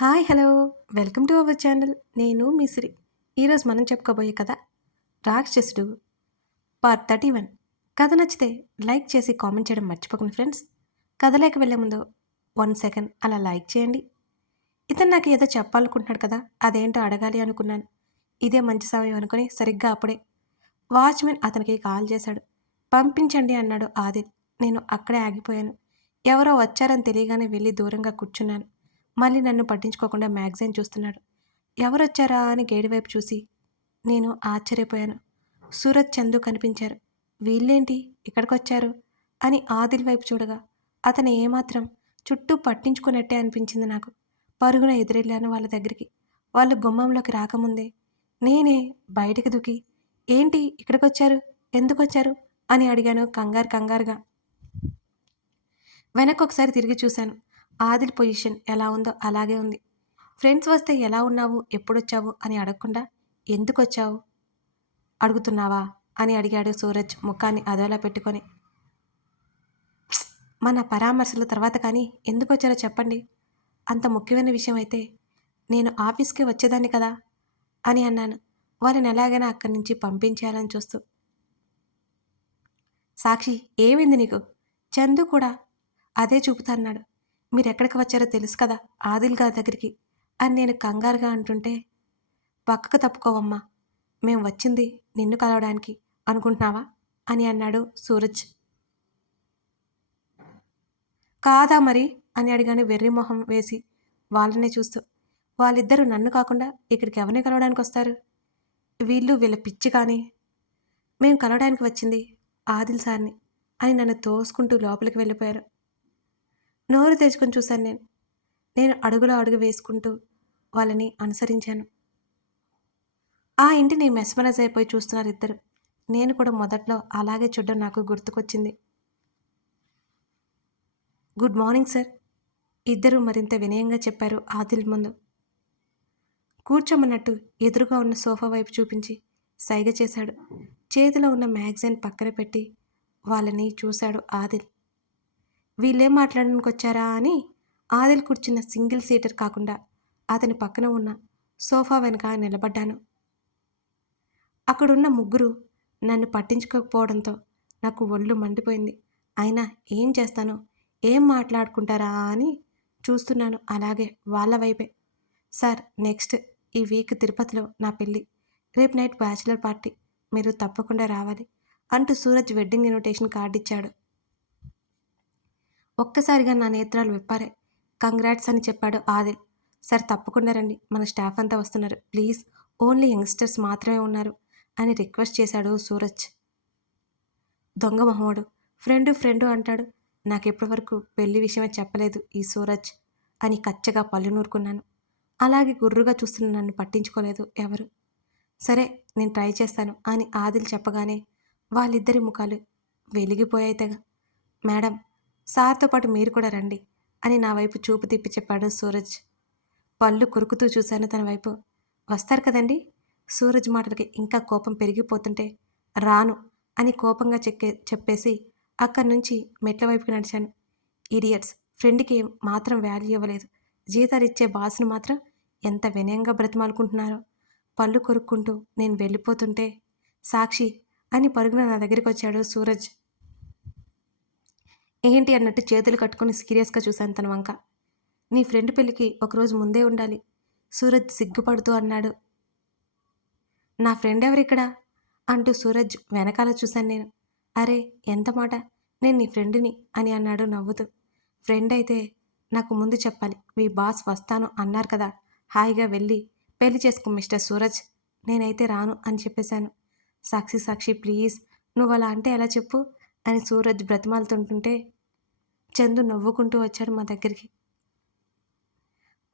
Hi hello welcome to our channel. నేను మీ సిరి. ఈరోజు మనం చెప్పుకోబోయే కథ రాక్షసుడు పార్ట్ 31. కథ నచ్చితే లైక్ చేసి కామెంట్ చేయడం మర్చిపోకండి ఫ్రెండ్స్. కథలోకి వెళ్ళే ముందు 1 సెకండ్ అలా లైక్ చేయండి. ఇతను నాకు ఏదో చెప్పాలనుకుంటున్నాడు కదా, అదేంటో అడగాలి అనుకున్నాను. ఇదే మంచి సమయం అనుకుని సరిగ్గా అప్పుడే వాచ్మెన్ అతనికి కాల్ చేశాడు. పంపించండి అన్నాడు ఆదిల్. నేను అక్కడే ఆగిపోయాను. ఎవరో వచ్చారని తెలియగానే వెళ్ళి దూరంగా కూర్చున్నాను. మళ్ళీ నన్ను పట్టించుకోకుండా మ్యాగజైన్ చూస్తున్నాడు. ఎవరొచ్చారా అని గేటు వైపు చూసి నేను ఆశ్చర్యపోయాను. సూరజ్, చందు కనిపించారు. వీళ్ళేంటి ఇక్కడికొచ్చారు అని ఆదిల్ వైపు చూడగా అతను ఏమాత్రం చుట్టూ పట్టించుకున్నట్టే అనిపించింది నాకు. పరుగున ఎదురెళ్ళాను వాళ్ళ దగ్గరికి. వాళ్ళు గుమ్మంలోకి రాకముందే నేనే బయటికి దూకి ఏంటి ఇక్కడికొచ్చారు, ఎందుకొచ్చారు అని అడిగాను కంగారుగా. వెనక్కొకసారి తిరిగి చూశాను. ఆదిల్ పొజిషన్ ఎలా ఉందో అలాగే ఉంది. ఫ్రెండ్స్ వస్తే ఎలా ఉన్నావు, ఎప్పుడొచ్చావు అని అడగకుండా ఎందుకొచ్చావు అడుగుతున్నావా అని అడిగాడు సూరజ్ ముఖాన్ని అదోలా పెట్టుకొని. మన పరామర్శల తర్వాత కానీ ఎందుకొచ్చారో చెప్పండి. అంత ముఖ్యమైన విషయం అయితే నేను ఆఫీస్కి వచ్చేదాన్ని కదా అని అన్నాను, వాళ్ళని ఎలాగైనా అక్కడి నుంచి పంపించేయాలని చూస్తూ. సాక్షి, ఏమైంది నీకు? చందు కూడా అదే చూపుతా అన్నాడు. మీరెక్కడికి వచ్చారో తెలుసు కదా ఆదిల్ గారి దగ్గరికి అని నేను కంగారుగా అంటుంటే, పక్కకు తప్పుకోవమ్మా, మేం వచ్చింది నిన్ను కలవడానికి అనుకుంటున్నావా అని అన్నాడు సూరజ్. కాదా మరి అని అడిగాను వెర్రి మొహం వేసి వాళ్ళనే చూస్తూ. వాళ్ళిద్దరూ నన్ను కాకుండా ఇక్కడికి ఎవరిని కలవడానికి వస్తారు? వీళ్ళు వీళ్ళ పిచ్చి కానీ. మేం కలవడానికి వచ్చింది ఆదిల్ సార్ని అని నన్ను తోసుకుంటూ లోపలికి వెళ్ళిపోయారు. నోరు తెరుచుకొని చూశాను నేను. నేను అడుగులో అడుగు వేసుకుంటూ వాళ్ళని అనుసరించాను. ఆ ఇంటిని మెస్మరైజ్ అయిపోయి చూస్తున్నారు ఇద్దరు. నేను కూడా మొదట్లో అలాగే చూడడం నాకు గుర్తుకొచ్చింది. గుడ్ మార్నింగ్ సార్, ఇద్దరు మరింత వినయంగా చెప్పారు ఆదిల్ ముందు. కూర్చోమన్నట్టు ఎదురుగా ఉన్న సోఫా వైపు చూపించి సైగ చేశాడు. చేతిలో ఉన్న మ్యాగజైన్ పక్కన పెట్టి వాళ్ళని చూశాడు ఆదిల్. వీళ్ళేం మాట్లాడడానికి వచ్చారా అని ఆదిల్ కూర్చున్న సింగిల్ సీటర్ కాకుండా అతని పక్కన ఉన్న సోఫా వెనుక నిలబడ్డాను. అక్కడున్న ముగ్గురు నన్ను పట్టించుకోకపోవడంతో నాకు ఒళ్ళు మండిపోయింది. అయినా ఏం చేస్తాను, ఏం మాట్లాడుకుంటారా అని చూస్తున్నాను అలాగే వాళ్ళ వైపే. సార్, నెక్స్ట్ ఈ వీక్ తిరుపతిలో నా పెళ్ళి, రేపు నైట్ బ్యాచిలర్ పార్టీ, మీరు తప్పకుండా రావాలి అంటూ సూరజ్ వెడ్డింగ్ ఇన్విటేషన్ కార్డు ఇచ్చాడు. ఒక్కసారిగా నా నేత్రాలు విప్పారే. కంగ్రాట్స్ అని చెప్పాడు ఆదిల్. సార్ తప్పకుండా రండి, మన స్టాఫ్ అంతా వస్తున్నారు, ప్లీజ్ ఓన్లీ యంగ్స్టర్స్ మాత్రమే ఉన్నారు అని రిక్వెస్ట్ చేశాడు సూరజ్. దొంగ మొహోడు, ఫ్రెండు అంటాడు. నాకెప్పటి వరకు పెళ్లి విషయమే చెప్పలేదు ఈ సూరజ్ అని కచ్చగా పళ్ళు నూరుకున్నాను. అలాగే గుర్రుగా చూస్తున్న నన్ను పట్టించుకోలేదు ఎవరు. సరే, నేను ట్రై చేస్తాను అని ఆదిల్ చెప్పగానే వాళ్ళిద్దరి ముఖాలు వెలిగిపోయాయి తెగ. మేడం, సార్తో పాటు మీరు కూడా రండి అని నా వైపు చూపు తిప్పి చెప్పాడు సూరజ్. పళ్ళు కొరుకుతూ చూశాను తన వైపు. వస్తారు కదండి? సూరజ్ మాటలకి ఇంకా కోపం పెరిగిపోతుంటే రాను అని కోపంగా చెప్పేసి అక్కడి నుంచి మెట్ల వైపుకి నడిచాను. ఇడియట్స్, ఫ్రెండ్కి మాత్రం వాల్యూ ఇవ్వలేదు, జీతాలిచ్చే బాస్ను మాత్రం ఎంత వినయంగా బ్రతిమాలుకుంటున్నారో. పళ్ళు కొరుక్కుంటూ నేను వెళ్ళిపోతుంటే సాక్షి అని పరుగున నా దగ్గరికి వచ్చాడు సూరజ్. ఏంటి అన్నట్టు చేతులు కట్టుకుని సీరియస్గా చూశాను తన వంక. నీ ఫ్రెండ్ పెళ్ళికి ఒకరోజు ముందే ఉండాలి, సూరజ్ సిగ్గుపడుతూ అన్నాడు. నా ఫ్రెండ్ ఎవరిక్కడ అంటూ సూరజ్ వెనకాల చూశాను నేను. అరే ఎంత మాట, నేను నీ ఫ్రెండ్ని అని అన్నాడు నవ్వుతూ. ఫ్రెండ్ అయితే నాకు ముందు చెప్పాలి, మీ బాస్ వస్తాను అన్నారు కదా, హాయిగా వెళ్ళి పెళ్లి చేసుకో మిస్టర్ సూరజ్, నేనైతే రాను అని చెప్పేశాను. సాక్షి ప్లీజ్, నువ్వు అలా అంటే ఎలా చెప్పు అని సూరజ్ బ్రతిమాలుతుంటుంటే చందు నవ్వుకుంటూ వచ్చాడు మా దగ్గరికి.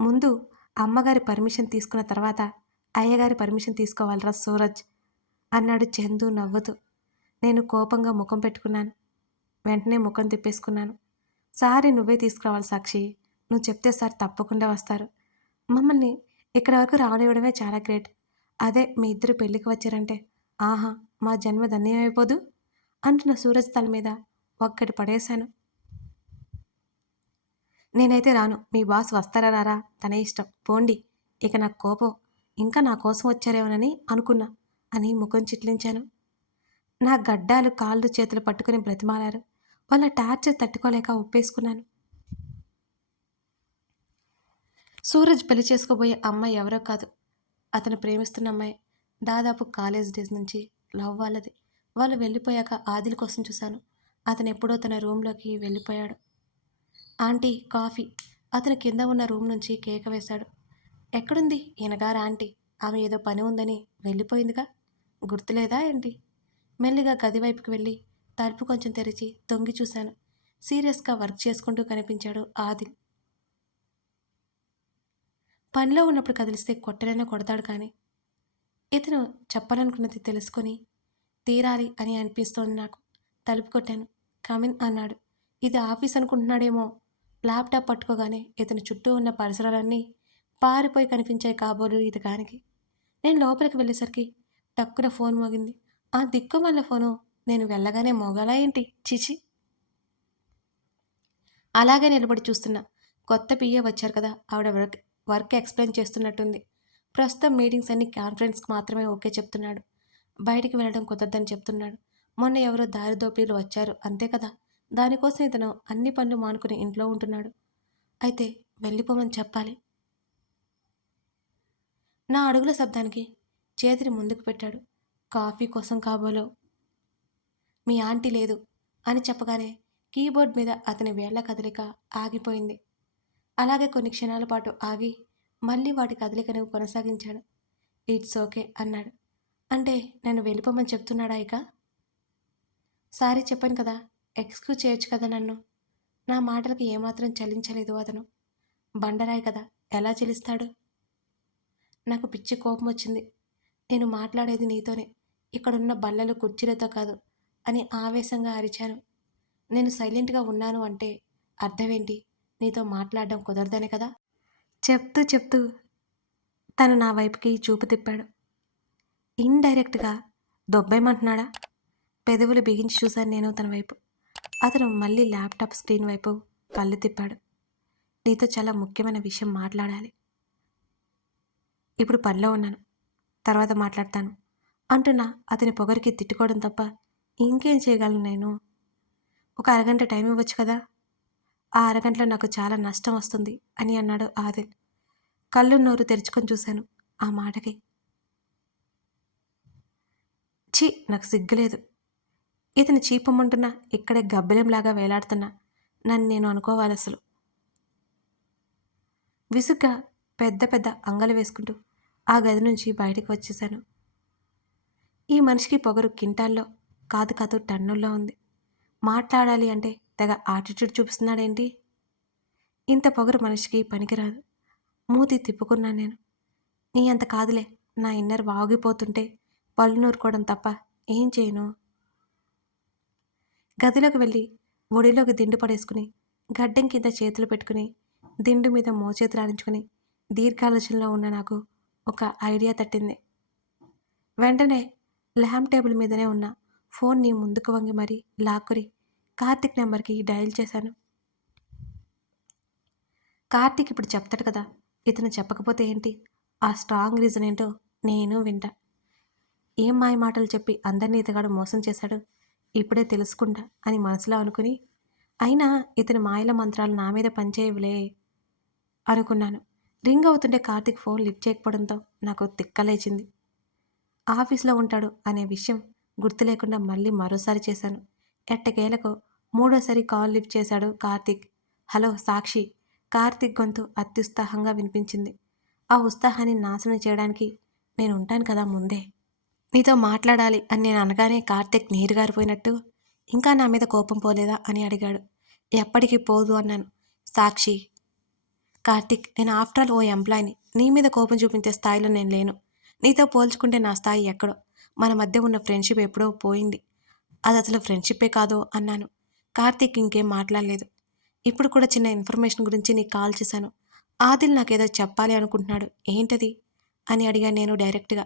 ముందు అమ్మగారి పర్మిషన్ తీసుకున్న తర్వాత అయ్యగారి పర్మిషన్ తీసుకోవాలరా సూరజ్ అన్నాడు చందు నవ్వుతూ. నేను కోపంగా ముఖం పెట్టుకున్నాను. వెంటనే ముఖం తిప్పేసుకున్నాను. సారీ నువ్వే తీసుకురావాలి సాక్షి, నువ్వు చెప్తే సార్ తప్పకుండా వస్తారు. మమ్మల్ని ఇక్కడి వరకు రానివ్వడమే చాలా గ్రేట్. అదే మీ ఇద్దరు పెళ్ళికి వచ్చారంటే ఆహా, మా జన్మ ధన్యమైపోదు అంటున్న సూరజ్ తల మీద ఒక్కటి పడేశాను. నేనైతే రాను. మీ బాస్ వస్తారా రారా తనే ఇష్టం. పోండి. ఇక నాకు కోపం ఇంకా నా కోసం వచ్చారేమోనని అనుకున్నా అని ముఖం చిట్లించాను. నా గడ్డాలు కాళ్ళు చేతులు పట్టుకుని బ్రతిమాలారు. వాళ్ళ టార్చర్ తట్టుకోలేక ఒప్పేసుకున్నాను. సూరజ్ పెళ్లి చేసుకోబోయే అమ్మాయి ఎవరో కాదు. అతను ప్రేమిస్తున్న అమ్మాయి. దాదాపు కాలేజ్ డేస్ నుంచి లవ్ వాళ్ళది. వాళ్ళు వెళ్ళిపోయాక ఆదిల్ కోసం చూశాను. అతను ఎప్పుడో తన రూమ్లోకి వెళ్ళిపోయాడు. Aunty coffee. అతను కింద ఉన్న రూమ్ నుంచి కేక వేశాడు. ఎక్కడుంది ఈయనగారు ఆంటీ? ఆమె ఏదో పని ఉందని వెళ్ళిపోయిందిగా, గుర్తులేదా ఏంటి? మెల్లిగా గది వైపుకి వెళ్ళి తలుపు కొంచెం తెరిచి తొంగి చూశాను. సీరియస్గా వర్క్ చేసుకుంటూ కనిపించాడు ఆదిల్. పనిలో ఉన్నప్పుడు కదిలిస్తే కొట్టలైనా కొడతాడు కానీ ఇతను చెప్పాలనుకున్నది తెలుసుకొని తీరాలి అని అనిపిస్తోంది నాకు. తలుపు కొట్టాను. కమిన్ అన్నాడు. ఇది ఆఫీస్ అనుకుంటున్నాడేమో. ల్యాప్టాప్ పట్టుకోగానే ఇతని చుట్టూ ఉన్న పరిసరాలన్నీ పారిపోయి కనిపించాయి కాబోలు ఇతగానికి. నేను లోపలికి వెళ్ళేసరికి టక్కున ఫోన్ మోగింది. ఆ దిక్కుమాల ఫోను నేను వెళ్ళగానే మోగాలా ఏంటి? చిచి. అలాగే నిలబడి చూస్తున్నా. కొత్త పిఏ వచ్చారు కదా, ఆవిడ వర్క్ ఎక్స్ప్లెయిన్ చేస్తున్నట్టుంది. ప్రస్తుతం మీటింగ్స్ అన్ని కాన్ఫరెన్స్కి మాత్రమే ఓకే చెప్తున్నాడు. బయటికి వెళ్ళడం కుదరదని చెప్తున్నాడు. మొన్న ఎవరో దారి దోపిడీలు వచ్చారు అంతే కదా, దానికోసం ఇతను అన్ని పనులు మానుకుని ఇంట్లో ఉంటున్నాడు. అయితే వెళ్ళిపోమని చెప్పాలి. నా అడుగుల శబ్దానికి చేతిని ముందుకు పెట్టాడు. కాఫీ కోసం కాబోలో మీ ఆంటీ లేదు అని చెప్పగానే కీబోర్డ్ మీద అతని వేళ్ల కదలిక ఆగిపోయింది. అలాగే కొన్ని క్షణాల పాటు ఆగి మళ్ళీ వాటి కదలికను కొనసాగించాడు. ఇట్స్ ఓకే అన్నాడు. అంటే నన్ను వెళ్ళిపోమని చెప్తున్నాడా ఇక? సారీ చెప్పాను కదా, ఎక్స్క్యూజ్ చేయొచ్చు కదా నన్ను. నా మాటలకి ఏమాత్రం చలించలేదు అతను. బండరాయి కదా, ఎలా చెలిస్తాడు? నాకు పిచ్చి కోపం వచ్చింది. నేను మాట్లాడేది నీతోనే, ఇక్కడున్న బల్లలు కుర్చీలతో కాదు అని ఆవేశంగా అరిచాను. నేను సైలెంట్గా ఉన్నాను అంటే అర్థమేంటి? నీతో మాట్లాడడం కుదరదనే కదా. చెప్తూ చెప్తూ తను నా వైపుకి చూపు తిప్పాడు. ఇండైరెక్ట్గా దొబ్బేయమంటున్నాడా? పెదవులు బిగించి చూశాను నేను తన వైపు. అతను మళ్ళీ ల్యాప్టాప్ స్క్రీన్ వైపు కళ్ళు తిప్పాడు. నీతో చాలా ముఖ్యమైన విషయం మాట్లాడాలి. ఇప్పుడు పనిలో ఉన్నాను, తర్వాత మాట్లాడతాను అంటున్నా అతని పొగరికి తిట్టుకోవడం తప్ప ఇంకేం చేయగలను నేను? ఒక అరగంట టైం ఇవ్వచ్చు కదా. ఆ అరగంటలో నాకు చాలా నష్టం వస్తుంది అని అన్నాడు ఆదిల్. కళ్ళు నోరు తెరుచుకొని చూశాను ఆ మాటకి. ఛీ, నాకు సిగ్గులేదు. ఇతను చీపమంటున్నా ఇక్కడే గబ్బిలంలాగా వేలాడుతున్నా నన్ను నేను అనుకోవాలి అసలు. విసుగ్గా పెద్ద పెద్ద అంగలు వేసుకుంటూ ఆ గది నుంచి బయటకు వచ్చేశాను. ఈ మనిషికి పొగరు కింటాల్లో కాదు కాదు టన్నుల్లో ఉంది. మాట్లాడాలి అంటే తెగ ఆటిట్యూడ్ చూపిస్తున్నాడేంటి? ఇంత పొగరు మనిషికి పనికిరాదు. మూతి తిప్పుకున్నాను నేను. నీ అంత కాదులే. నా ఇన్నర్ వాగిపోతుంటే పళ్ళు నూరుకోవడం తప్ప ఏం చేయను. గదిలోకి వెళ్ళి ఒడిలోకి దిండు పడేసుకుని గడ్డం కింద చేతులు పెట్టుకుని దిండు మీద మోచేతులు ఆడించుకుని దీర్ఘాలోచనలో ఉన్న నాకు ఒక ఐడియా తట్టింది. వెంటనే ల్యామ్ టేబుల్ మీదనే ఉన్న ఫోన్ని ముందుకు వంగి మరీ లాక్కుని కార్తిక్ నెంబర్కి డయల్ చేశాను. కార్తిక్ ఇప్పుడు చెప్తాడు కదా, ఇతను చెప్పకపోతే ఏంటి? ఆ స్ట్రాంగ్ రీజన్ ఏంటో నేను వింటా. ఏం మాయ మాటలు చెప్పి అందరినీ ఇతగాడు మోసం చేశాడు ఇప్పుడే తెలుసుకుంటా అని మనసులో అనుకుని, అయినా ఇతని మాయల మంత్రాలు నా మీద పనిచేయవులే అనుకున్నాను. రింగ్ అవుతుంటే కార్తిక్ ఫోన్ లిఫ్ట్ చేయకపోవడంతో నాకు తిక్కలేచింది. ఆఫీస్లో ఉంటాడు అనే విషయం గుర్తు లేకుండా మళ్ళీ మరోసారి చేశాను. ఎట్టకేలకు మూడోసారి కాల్ లిఫ్ట్ చేశాడు కార్తిక్. హలో సాక్షి. కార్తిక్ గొంతు అత్యుత్సాహంగా వినిపించింది. ఆ ఉత్సాహాన్ని నాశనం చేయడానికి నేను ఉంటాను కదా ముందే. నీతో మాట్లాడాలి అని నేను అనగానే కార్తిక్ నీరుగారిపోయినట్టు ఇంకా నా మీద కోపం పోలేదా అని అడిగాడు. ఎప్పటికీ పోదు అన్నాను. సాక్షి, కార్తిక్, నేను ఆఫ్టర్ ఆల్ ఓ ఎంప్లాయీని. నీ మీద కోపం చూపించే స్థాయిలో నేను లేను. నీతో పోల్చుకుంటే నా స్థాయి ఎక్కడో. మన మధ్య ఉన్న ఫ్రెండ్షిప్ ఎప్పుడో పోయింది. అది అసలు ఫ్రెండ్షిప్పే కాదో అన్నాను. కార్తిక్ ఇంకేం మాట్లాడలేదు. ఇప్పుడు కూడా చిన్న ఇన్ఫర్మేషన్ గురించి నీకు కాల్ చేశాను. ఆదిల్ నాకేదో చెప్పాలి అనుకుంటున్నాడు. ఏంటది అని అడిగాను నేను డైరెక్ట్గా.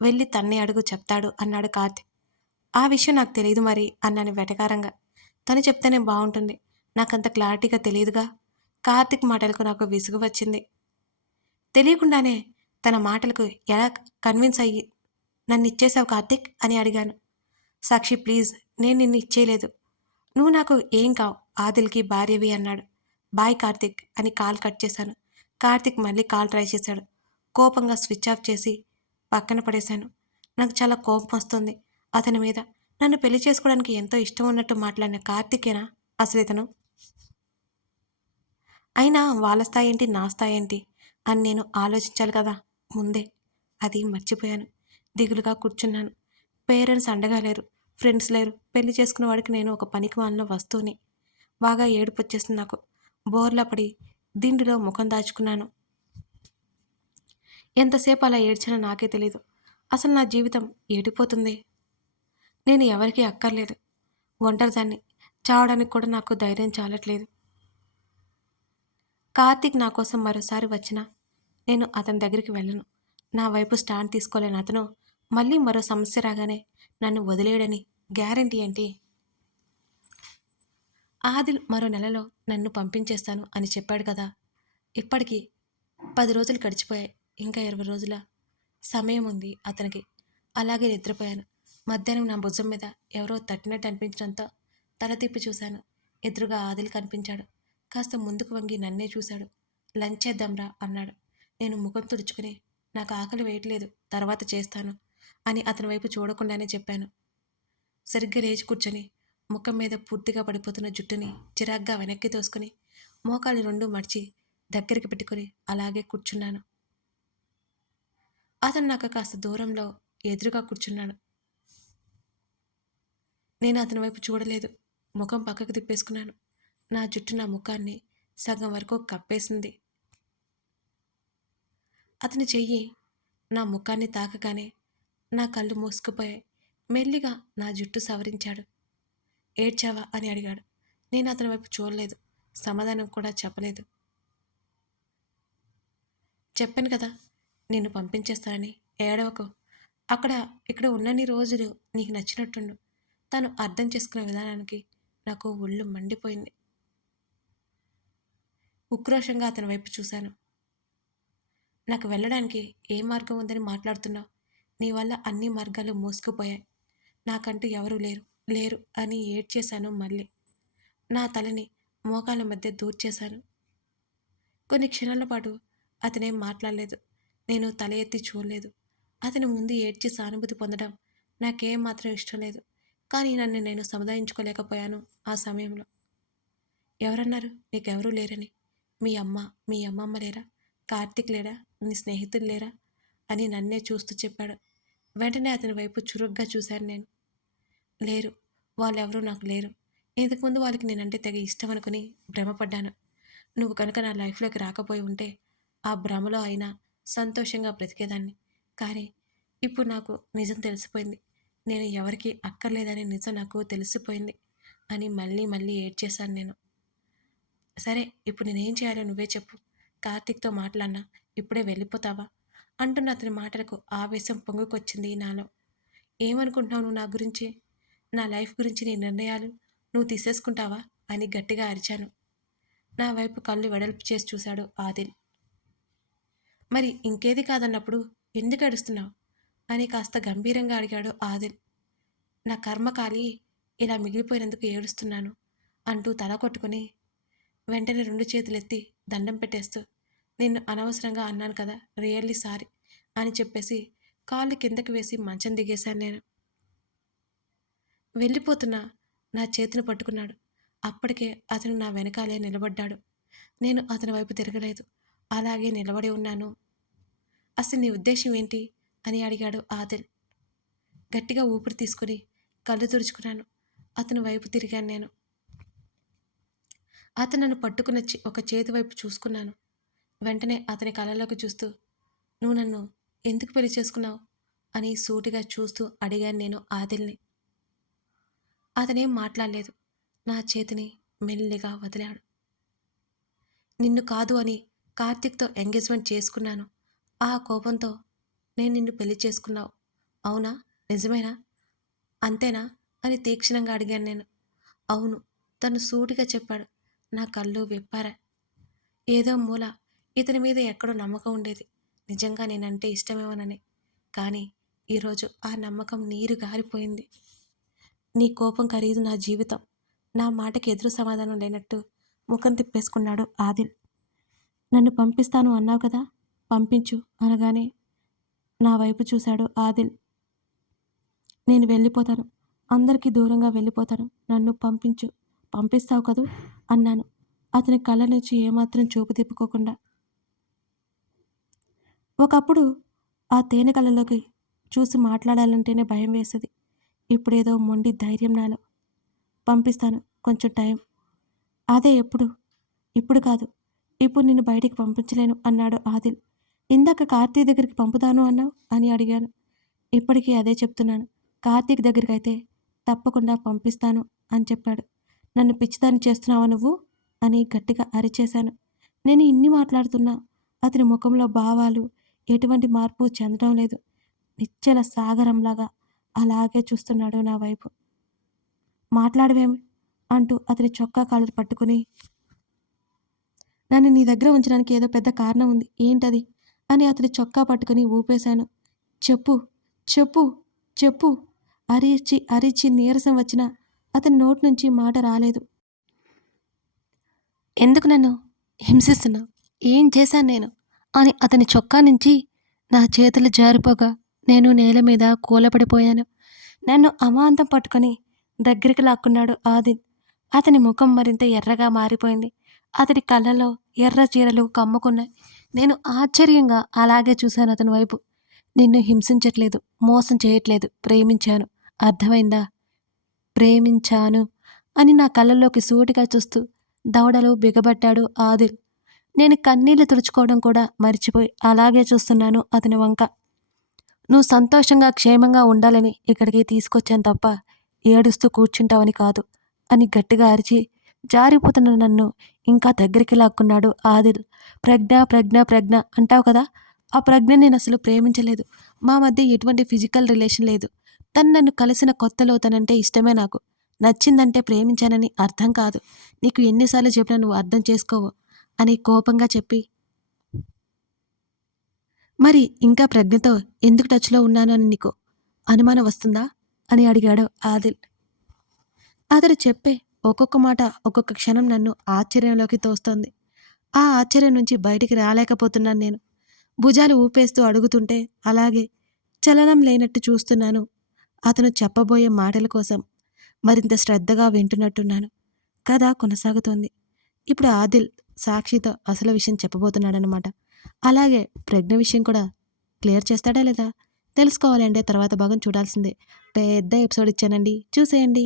వెళ్ళి తన్నే అడుగు చెప్తాడు అన్నాడు కార్తిక్. ఆ విషయం నాకు తెలియదు మరి అన్నాను వెటకారంగా. తను చెప్తేనే బాగుంటుంది, నాకంత క్లారిటీగా తెలియదుగా. కార్తీక్ మాటలకు నాకు విసుగు వచ్చింది. తెలియకుండానే తన మాటలకు ఎలా కన్విన్స్ అయ్యి నన్నిచ్చేశావు కార్తీక్ అని అడిగాను. సాక్షి ప్లీజ్, నేను నిన్ను ఇచ్చేయలేదు. నువ్వు నాకు ఏం కావు, ఆదిల్‌కి భార్యవి అన్నాడు. బాయ్ కార్తీక్ అని కాల్ కట్ చేశాను. కార్తీక్ మళ్ళీ కాల్ ట్రై చేశాడు. కోపంగా స్విచ్ ఆఫ్ చేసి పక్కన పడేశాను. నాకు చాలా కోపం వస్తుంది అతని మీద. నన్ను పెళ్లి చేసుకోవడానికి ఎంతో ఇష్టం ఉన్నట్టు మాట్లాడిన కార్తీకేనా అసలితను? అయినా వాళ్ళ స్థాయి ఏంటి, నా స్థాయి ఏంటి అని నేను ఆలోచించాలి కదా ముందే. అది మర్చిపోయాను. దిగులుగా కూర్చున్నాను. పేరెంట్స్ అండగా లేరు, ఫ్రెండ్స్ లేరు. పెళ్లి చేసుకున్న వాడికి నేను ఒక పనికిమాలిన వస్తువుని. బాగా ఏడుపొచ్చేసింది నాకు. బోర్లా పడి దిండులో ముఖం దాచుకున్నాను. ఎంతసేపు అలా ఏడ్చానో నాకే తెలీదు. అసలు నా జీవితం ఏడిపోతుంది. నేను ఎవరికీ అక్కర్లేదు. ఒంటరిదాన్ని. చావడానికి కూడా నాకు ధైర్యం చాలట్లేదు. కార్తీక్ నా కోసం మరోసారి వచ్చినా నేను అతని దగ్గరికి వెళ్ళను. నా వైపు స్టాండ్ తీసుకోలేని అతను మళ్ళీ మరో సమస్య రాగానే నన్ను వదిలేయడని గ్యారంటీ ఏంటి? ఆదిల్ మరో నెలలో నన్ను పంపించేస్తాను అని చెప్పాడు కదా. ఇప్పటికి 10 రోజులు గడిచిపోయాయి. ఇంకా 20 రోజుల సమయం ఉంది అతనికి. అలాగే నిద్రపోయాను. మధ్యాహ్నం నా భుజం మీద ఎవరో తట్టినట్టు అనిపించడంతో తల తిప్పి చూశాను. ఎదురుగా ఆదిల్ కనిపించాడు. కాస్త ముందుకు వంగి నన్నే చూశాడు. లంచ్ చేద్దాంరా అన్నాడు. నేను ముఖం తుడుచుకుని నాకు ఆకలి వేయట్లేదు, తర్వాత చేస్తాను అని అతని వైపు చూడకుండానే చెప్పాను. సరిగ్గా లేచి కూర్చొని ముఖం మీద పూర్తిగా పడిపోతున్న జుట్టుని చిరాగ్గా వెనక్కి తోసుకుని మోకాలు రెండు మడిచి దగ్గరికి పెట్టుకుని అలాగే కూర్చున్నాను. అతను నాకు కాస్త దూరంలో ఎదురుగా కూర్చున్నాడు. నేను అతని వైపు చూడలేదు. ముఖం పక్కకు తిప్పేసుకున్నాను. నా జుట్టు నా ముఖాన్ని సగం వరకు కప్పేసింది. అతని చెయ్యి నా ముఖాన్ని తాకగానే నా కళ్ళు మూసుకుపోయాయి. మెల్లిగా నా జుట్టు సవరించాడు. ఏడ్చావా అని అడిగాడు. నేను అతని వైపు చూడలేదు. సమాధానం కూడా చెప్పలేదు. చెప్పాను కదా నిన్ను పంపించేస్తానని. ఏడవకు. అక్కడ ఇక్కడ ఉన్నన్ని రోజులు నీకు నచ్చినట్టుండు. తను అర్థం చేసుకునే విధానానికి నాకు ఒళ్ళు మండిపోయింది. ఉక్రోషంగా అతని వైపు చూశాను. నాకు వెళ్ళడానికి ఏ మార్గం ఉందని మాట్లాడుతున్నావు? నీ వల్ల అన్ని మార్గాలు మూసుకుపోయాయి. నాకంటూ ఎవరూ లేరు లేరు అని ఏడ్చేశాను మళ్ళీ. నా తలని మోకాళ్ళ మధ్య దూర్చేశాను. కొన్ని క్షణాల పాటు అతనేం మాట్లాడలేదు. నేను తల ఎత్తి చూడలేదు. అతని ముందు ఏడ్చి సానుభూతి పొందడం నాకేం మాత్రం ఇష్టం లేదు. కానీ నన్ను నేను సముదాయించుకోలేకపోయాను ఆ సమయంలో. ఎవరన్నారు నీకెవరూ లేరని? మీ అమ్మ, మీ అమ్మమ్మ లేరా? కార్తీక్ లేరా? నీ స్నేహితులు లేరా అని నన్నే చూస్తూ చెప్పాడు. వెంటనే అతని వైపు చురుగ్గా చూశాను నేను. లేరు, వాళ్ళెవరూ నాకు లేరు. ఇంతకుముందు వాళ్ళకి నేనంటే తెగ ఇష్టం అనుకుని భ్రమపడ్డాను. నువ్వు కనుక నా లైఫ్లోకి రాకపోయి ఉంటే ఆ భ్రమలో అయినా సంతోషంగా బ్రతికేదాన్ని. కానీ ఇప్పుడు నాకు నిజం తెలిసిపోయింది. నేను ఎవరికి అక్కర్లేదనే నిజం నాకు తెలిసిపోయింది అని మళ్ళీ మళ్ళీ ఏడ్చేశాను నేను. సరే, ఇప్పుడు నేనేం చేయాలో నువ్వే చెప్పు. కార్తీక్తో మాట్లాడినా ఇప్పుడే వెళ్ళిపోతావా అంటున్న అతని మాటలకు ఆవేశం పొంగుకొచ్చింది నాలో. ఏమనుకుంటున్నావు నువ్వు నా గురించి? నా లైఫ్ గురించి నీ నిర్ణయాలు నువ్వు తీసేసుకుంటావా అని గట్టిగా అరిచాను. నా వైపు కళ్ళు వెడల్పు చేసి చూశాడు ఆదిల్. మరి ఇంకేది కాదన్నప్పుడు ఎందుకు ఏడుస్తున్నావు అని కాస్త గంభీరంగా అడిగాడు ఆదిల్. నా కర్మకాలి ఇలా మిగిలిపోయినందుకు ఏడుస్తున్నాను అంటూ తల కొట్టుకుని వెంటనే రెండు చేతులెత్తి దండం పెట్టేస్తూ నిన్ను అనవసరంగా అన్నాను కదా, రియల్లీ సారీ అని చెప్పేసి కాళ్ళు కిందకి వేసి మంచం దిగేశాను నేను. వెళ్ళిపోతున్నా నా చేతిని పట్టుకున్నాడు. అప్పటికే అతను నా వెనకాలే నిలబడ్డాడు. నేను అతని వైపు తిరగలేదు. అలాగే నిలబడి ఉన్నాను. అసలు నీ ఉద్దేశం ఏంటి అని అడిగాడు ఆదిల్. గట్టిగా ఊపిరి తీసుకుని కళ్ళు తుడుచుకున్నాను. అతని వైపు తిరిగాను నేను. అతను నన్ను పట్టుకున్న ఒక చేతి వైపు చూసుకున్నాను. వెంటనే అతని కళ్ళలోకి చూస్తూ నువ్వు నన్ను ఎందుకు పెళ్లి చేసుకున్నావు అని సూటిగా చూస్తూ అడిగాను నేను ఆదిల్ని. అతనేం మాట్లాడలేదు. నా చేతిని మెల్లిగా వదిలాడు. నిన్ను కాదు అని కార్తీక్తో ఎంగేజ్మెంట్ చేసుకున్నాను. ఆ కోపంతో నేను నిన్ను పెళ్లి చేసుకున్నావు. అవునా? నిజమేనా? అంతేనా అని తీక్షణంగా అడిగాను నేను. అవును, తను సూటిగా చెప్పాడు. నా కళ్ళు విప్పారా. ఏదో మూల ఇతని మీద ఎక్కడో నమ్మకం ఉండేది. నిజంగా నేనంటే ఇష్టమేమోనని. కానీ ఈరోజు ఆ నమ్మకం నీరు గారిపోయింది. నీ కోపం ఖరీదు నా జీవితం. నా మాటకి ఎదురు సమాధానం లేనట్టు ముఖం తిప్పేసుకున్నాడు ఆదిల్. నన్ను పంపిస్తాను అన్నావు కదా, పంపించు అనగానే నా వైపు చూశాడు ఆదిల్. నేను వెళ్ళిపోతాను, అందరికీ దూరంగా వెళ్ళిపోతాను, నన్ను పంపించు, పంపిస్తావు కదూ అన్నాను అతని కళ్ళ నుంచి ఏమాత్రం చూపు తిప్పుకోకుండా. ఒకప్పుడు ఆ తేనె కళ్ళలోకి చూసి మాట్లాడాలంటేనే భయం వేసేది. ఇప్పుడేదో మొండి ధైర్యం నాలో. పంపిస్తాను, కొంచెం టైం. అదే ఎప్పుడు? ఇప్పుడు కాదు, ఇప్పుడు నిన్ను బయటికి పంపించలేను అన్నాడు ఆదిల్. ఇందాక కార్తీక్ దగ్గరికి పంపుతాను అన్నావు అని అడిగాను. ఇప్పటికీ అదే చెప్తున్నాను. కార్తీక్ దగ్గరికైతే తప్పకుండా పంపిస్తాను అని చెప్పాడు. నన్ను పిచ్చిదాన్ని చేస్తున్నావా నువ్వు అని గట్టిగా అరిచేశాను. నేను ఇన్ని మాట్లాడుతున్నా అతని ముఖంలో భావాలు ఎటువంటి మార్పు చెందడం లేదు. నిశ్చల సాగరంలాగా అలాగే చూస్తున్నాడు నా వైపు. మాట్లాడవేమి అంటూ అతని చొక్కా కాలర్ పట్టుకుని, నన్ను నీ దగ్గర ఉంచడానికి ఏదో పెద్ద కారణం ఉంది, ఏంటది అని అతని చొక్కా పట్టుకుని ఊపేశాను. చెప్పు, చెప్పు, చెప్పు అరిచి అరిచి నీరసం వచ్చినా అతని నోటి నుంచి మాట రాలేదు. ఎందుకు నన్ను హింసిస్తున్నావు, ఏం చేశాను నేను అని అతని చొక్కా నుంచి నా చేతులు జారిపోగా నేను నేల మీద కూలపడిపోయాను. నన్ను అమాంతం పట్టుకొని దగ్గరికి లాక్కున్నాడు ఆదిల్. అతని ముఖం మరింత ఎర్రగా మారిపోయింది. అతడి కళ్ళలో ఎర్ర చీరలు కమ్ముకున్నాయి. నేను ఆశ్చర్యంగా అలాగే చూశాను అతని వైపు. నిన్ను హింసించట్లేదు, మోసం చేయట్లేదు, ప్రేమించాను, అర్థమైందా? ప్రేమించాను అని నా కళ్ళల్లోకి సూటిగా చూస్తూ దవడలు బిగబట్టాడు ఆదిల్. నేను కన్నీళ్లు తుడుచుకోవడం కూడా మర్చిపోయి అలాగే చూస్తున్నాను అతని వంక. నువ్వు సంతోషంగా క్షేమంగా ఉండాలని ఇక్కడికి తీసుకొచ్చాను తప్ప ఏడుస్తూ కూర్చుంటావని కాదు అని గట్టిగా అరిచి జారిపోతున్న నన్ను ఇంకా దగ్గరికి లాక్కున్నాడు ఆదిల్. ప్రజ్ఞ ప్రజ్ఞ ప్రజ్ఞ అంటావు కదా, ఆ ప్రజ్ఞ నేను అసలు ప్రేమించలేదు. మా మధ్య ఎటువంటి ఫిజికల్ రిలేషన్ లేదు. తను నన్ను కలిసిన కొత్తలో తనంటే ఇష్టమే నాకు. నచ్చిందంటే ప్రేమించానని అర్థం కాదు. నీకు ఎన్నిసార్లు చెప్పినా నువ్వు అర్థం చేసుకోవు అని కోపంగా చెప్పి, మరి ఇంకా ప్రజ్ఞతో ఎందుకు టచ్లో ఉన్నాను అని నీకు అనుమానం వస్తుందా అని అడిగాడు ఆదిల్. అతడు చెప్పే ఒక్కొక్క మాట ఒక్కొక్క క్షణం నన్ను ఆశ్చర్యంలోకి తోస్తోంది. ఆ ఆశ్చర్యం నుంచి బయటికి రాలేకపోతున్నాను నేను. భుజాలు ఊపేస్తూ అడుగుతుంటే అలాగే చలనం లేనట్టు చూస్తున్నాను. అతను చెప్పబోయే మాటల కోసం మరింత శ్రద్ధగా వింటున్నట్టున్నాను. కథ కొనసాగుతోంది. ఇప్పుడు ఆదిల్ సాక్షితో అసలు విషయం చెప్పబోతున్నాడనమాట. అలాగే ప్రజ్ఞ విషయం కూడా క్లియర్ చేస్తాడా లేదా తెలుసుకోవాలి అంటే తర్వాత భాగం చూడాల్సిందే. పెద్ద ఎపిసోడ్ ఇచ్చానండి, చూసేయండి.